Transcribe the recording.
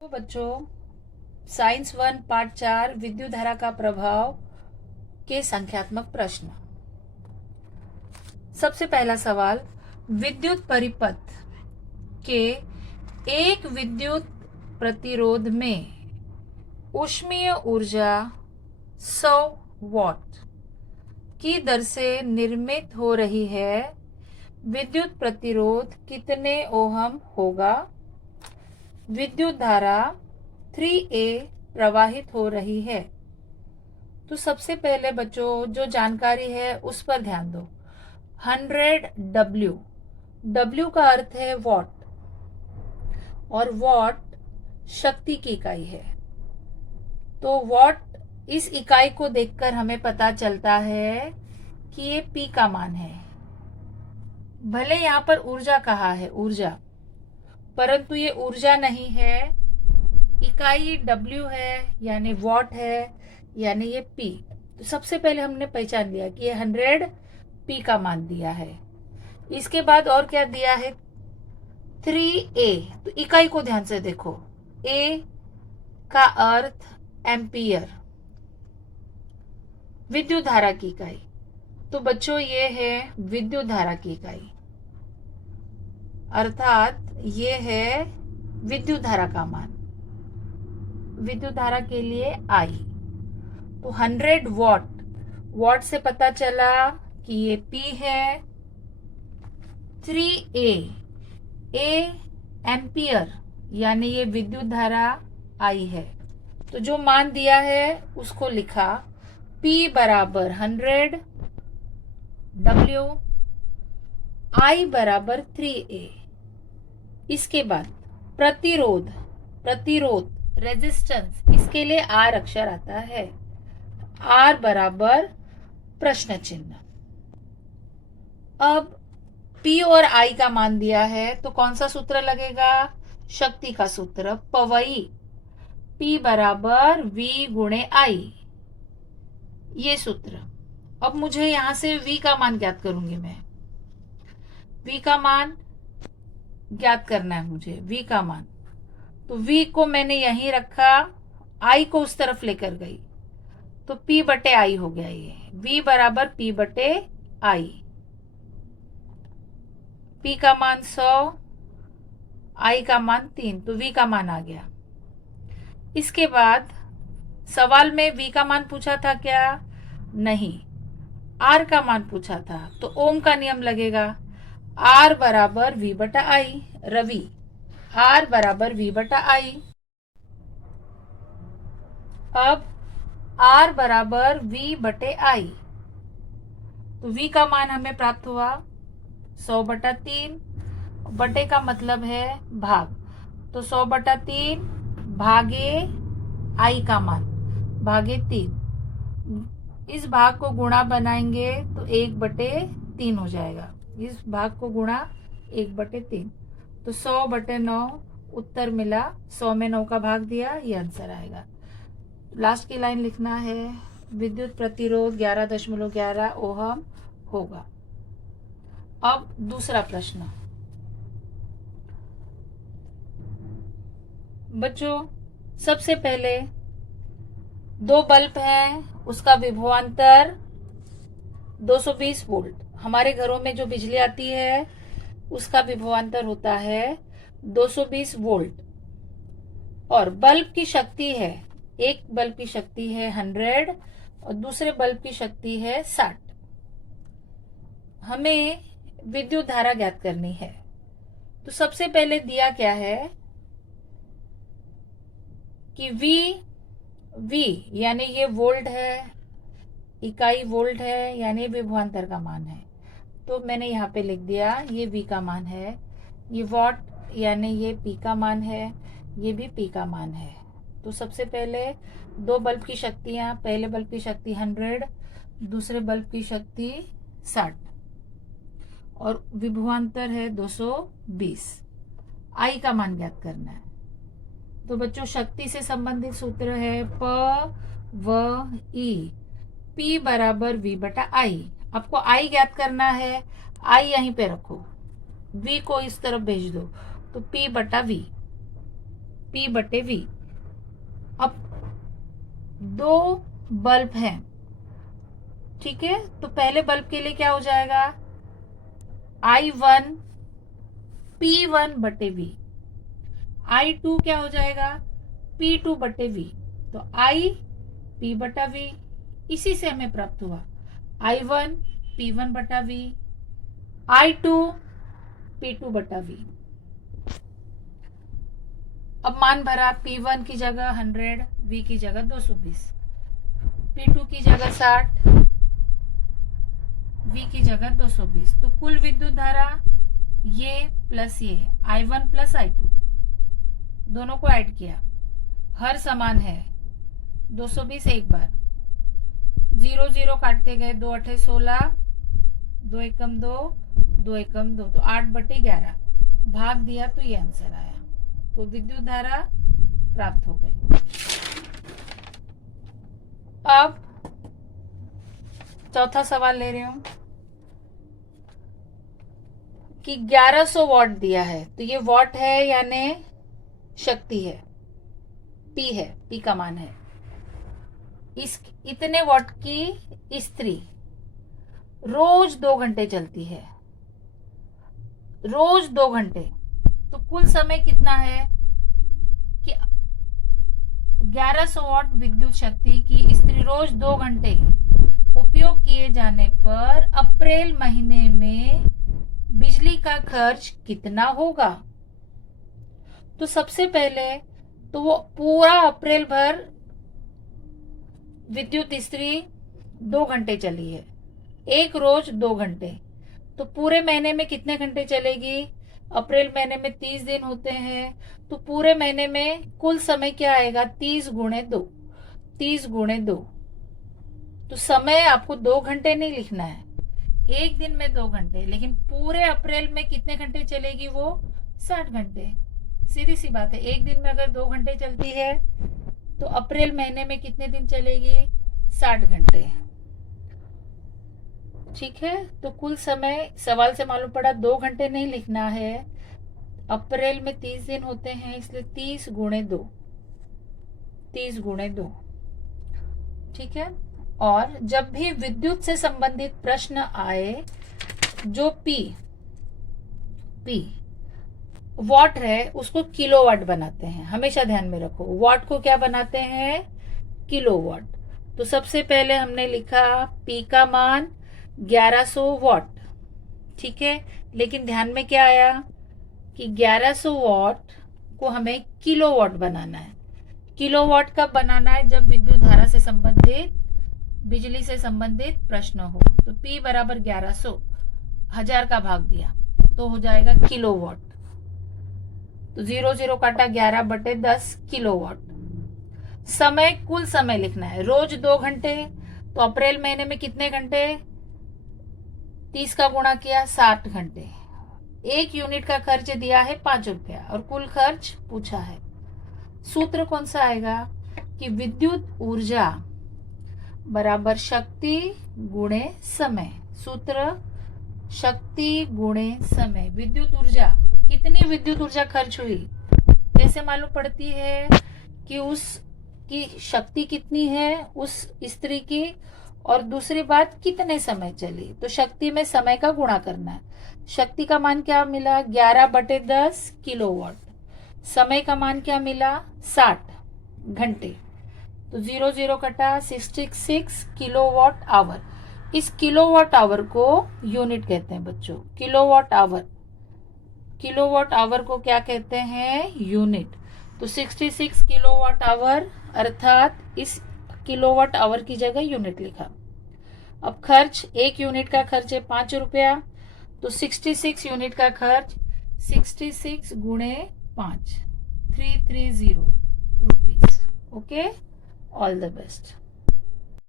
तो बच्चों, science 1 part 4 विद्युत धारा का प्रभाव के संख्यात्मक प्रश्न। सबसे पहला सवाल, विद्युत परिपथ के एक विद्युत प्रतिरोध में ऊष्मीय ऊर्जा 100 वॉट की दर से निर्मित हो रही है। विद्युत प्रतिरोध कितने ओहम होगा? विद्युत धारा 3A प्रवाहित हो रही है। तो सबसे पहले बच्चों जो जानकारी है उस पर ध्यान दो। 100 W का अर्थ है वॉट, और वॉट शक्ति की इकाई है। तो वॉट इस इकाई को देखकर हमें पता चलता है कि ये P का मान है। भले यहाँ पर ऊर्जा कहा है, ऊर्जा, परंतु ये ऊर्जा नहीं है, इकाई W है, यानी वॉट है, यानी ये P। तो सबसे पहले हमने पहचान लिया कि ये 100 P का मान दिया है। इसके बाद और क्या दिया है? 3A। तो इकाई को ध्यान से देखो, A का अर्थ एम्पियर, विद्युत धारा की इकाई। तो बच्चों ये है विद्युत धारा की इकाई, अर्थात ये है विद्युत धारा का मान। विद्युत धारा के लिए I। तो 100 वॉट, वॉट से पता चला कि ये P है। 3A, A एम्पियर, यानी ये विद्युत धारा I है। तो जो मान दिया है उसको लिखा, P बराबर 100, W, I बराबर 3A। इसके बाद प्रतिरोध, रेजिस्टेंस, इसके लिए R अक्षर आता है। R बराबर प्रश्न चिन्ह। अब P और I का मान दिया है, तो कौन सा सूत्र लगेगा? शक्ति का सूत्र, पवई, P बराबर V गुणे I, ये सूत्र। अब मुझे यहां से V का मान ज्ञात करूंगी मैं। V का मान ज्ञात करना है मुझे, V का मान। तो V को मैंने यहीं रखा, I को उस तरफ लेकर गई, तो P बटे I हो गया। ये V बराबर P बटे I। P का मान 100, I का मान 3, तो V का मान आ गया। इसके बाद सवाल में V का मान पूछा था क्या? नहीं, R का मान पूछा था। तो ओम का नियम लगेगा, R बराबर V बटा I। रवि, R बराबर V बटा I। अब R बराबर V बटे I, तो V का मान हमें प्राप्त हुआ 100 बटा 3। बटे का मतलब है भाग, तो 100 बटा 3 भागे I का मान भागे 3। इस भाग को गुणा बनाएंगे तो 1 बटे 3 हो जाएगा। इस भाग को गुणा 1 बटे 3, तो 100 बटे 9 उत्तर मिला। 100 में 9 का भाग दिया, ये आंसर आएगा। लास्ट की लाइन लिखना है, विद्युत प्रतिरोध 11.11 ओहम होगा। अब दूसरा प्रश्न बच्चों, सबसे पहले दो बल्ब हैं, उसका विभवांतर 220 वोल्ट। हमारे घरों में जो बिजली आती है उसका विभवांतर होता है 220 वोल्ट, और बल्ब की शक्ति है, एक बल्ब की शक्ति है 100 और दूसरे बल्ब की शक्ति है 60। हमें विद्युत धारा ज्ञात करनी है। तो सबसे पहले दिया क्या है कि V यानी ये वोल्ट है, इकाई वोल्ट है, यानी विभवांतर का मान है। तो मैंने यहाँ पे लिख दिया, ये V का मान है। ये वॉट यानी ये P का मान है, ये भी P का मान है। तो सबसे पहले दो बल्ब की शक्तियां, पहले बल्ब की शक्ति 100, दूसरे बल्ब की शक्ति 60, और विभवांतर है 220। I का मान ज्ञात करना है। तो बच्चों शक्ति से संबंधित सूत्र है प व ई, P बराबर V बटा I। आपको I ज्ञात करना है, I यहीं पे रखो, V को इस तरफ भेज दो, तो P बटा V। P/V। अब दो बल्ब हैं, ठीक है, तो पहले बल्ब के लिए क्या हो जाएगा, I1 P1/V। I2 क्या हो जाएगा, P2/V। तो I P/V, इसी से हमें प्राप्त हुआ I1 P1/V, I2 P2/V। अब मान भरा, P1 की जगह 100, V की जगह 220, P2 की जगह 60, V की जगह 220। तो कुल विद्युत धारा ये प्लस ये I1 प्लस I2, दोनों को ऐड किया, हर समान है, 220 एक बार, 0 0 काटते गए, 2 8 16, 2 एकम 2, 2 एकम 2, तो 8/11 भाग दिया, तो ये आंसर आया। तो विद्युत धारा प्राप्त हो गई। अब चौथा सवाल ले रही हूं कि 1100 वॉट दिया है, तो ये वॉट है यानी शक्ति है, P है, P का मान है। इस इतने वॉट की इस्त्री रोज 2 घंटे चलती है, रोज 2 घंटे, तो कुल समय कितना है कि 1100 वॉट विद्युत शक्ति की इस्त्री रोज 2 घंटे उपयोग किए जाने पर अप्रैल महीने में बिजली का खर्च कितना होगा। तो सबसे पहले तो वो पूरा अप्रैल भर विद्युत इस्त्री 2 घंटे चली है, एक रोज 2 घंटे, तो पूरे महीने में कितने घंटे चलेगी, अप्रैल महीने में 30 दिन होते हैं, तो पूरे महीने में कुल समय क्या आएगा, 30 गुणे 2, 30 गुणे 2। तो समय आपको 2 घंटे नहीं लिखना है, एक दिन में 2 घंटे, लेकिन पूरे अप्रैल में कितने घंटे चलेगी, वो 60 घंटे। सीधी सी बात है, एक दिन में अगर 2 घंटे चलती है तो अप्रैल महीने में कितने दिन चलेगी, 60 घंटे, ठीक है। तो कुल समय सवाल से मालूम पड़ा 2 घंटे नहीं लिखना है, अप्रैल में 30 दिन होते हैं, इसलिए 30 गुणे 2, 30 गुणे 2, ठीक है। और जब भी विद्युत से संबंधित प्रश्न आए, जो P वॉट है उसको किलोवाट बनाते हैं, हमेशा ध्यान में रखो, वॉट को क्या बनाते हैं, किलोवाट। तो सबसे पहले हमने लिखा P का मान 1100 वॉट, ठीक है, लेकिन ध्यान में क्या आया कि 1100 वॉट को हमें किलोवाट बनाना है। किलोवाट कब बनाना है, जब विद्युत धारा से संबंधित, बिजली से संबंधित प्रश्न हो। तो P बराबर 1100, 1000 का भाग दिया तो हो जाएगा किलोवाट, तो 0 0 काटा, 11/10 किलोवाट। समय, कुल समय लिखना है, रोज 2 घंटे, तो अप्रैल महीने में कितने घंटे, 30 का गुणा किया, 60 घंटे। 1 यूनिट का खर्च दिया है 5 रुपया और कुल खर्च पूछा है। सूत्र कौन सा आएगा कि विद्युत ऊर्जा बराबर शक्ति गुणे समय। सूत्र शक्ति गुणे समय। विद्युत ऊर्जा, कितनी विद्युत ऊर्जा खर्च हुई, कैसे मालूम पड़ती है कि उसकी शक्ति कितनी है उस इस्त्री की, और दूसरी बात कितने समय चली, तो शक्ति में समय का गुणा करना है। शक्ति का मान क्या मिला, 11/10 किलोवाट। समय का मान क्या मिला, 60 घंटे, तो 0 0 कटा, 66 किलोवाट आवर। इस किलोवाट आवर को यूनिट कहते हैं बच्चों, किलोवाट आवर। किलोवाट आवर को क्या कहते हैं, यूनिट। तो 66 किलोवाट आवर, अर्थात इस किलोवाट आवर की जगह यूनिट लिखा। अब खर्च, 1 यूनिट का खर्च है 5 रुपया, तो 66 यूनिट का खर्च 66 गुणे 5, 330 rupees. Okay, all the best.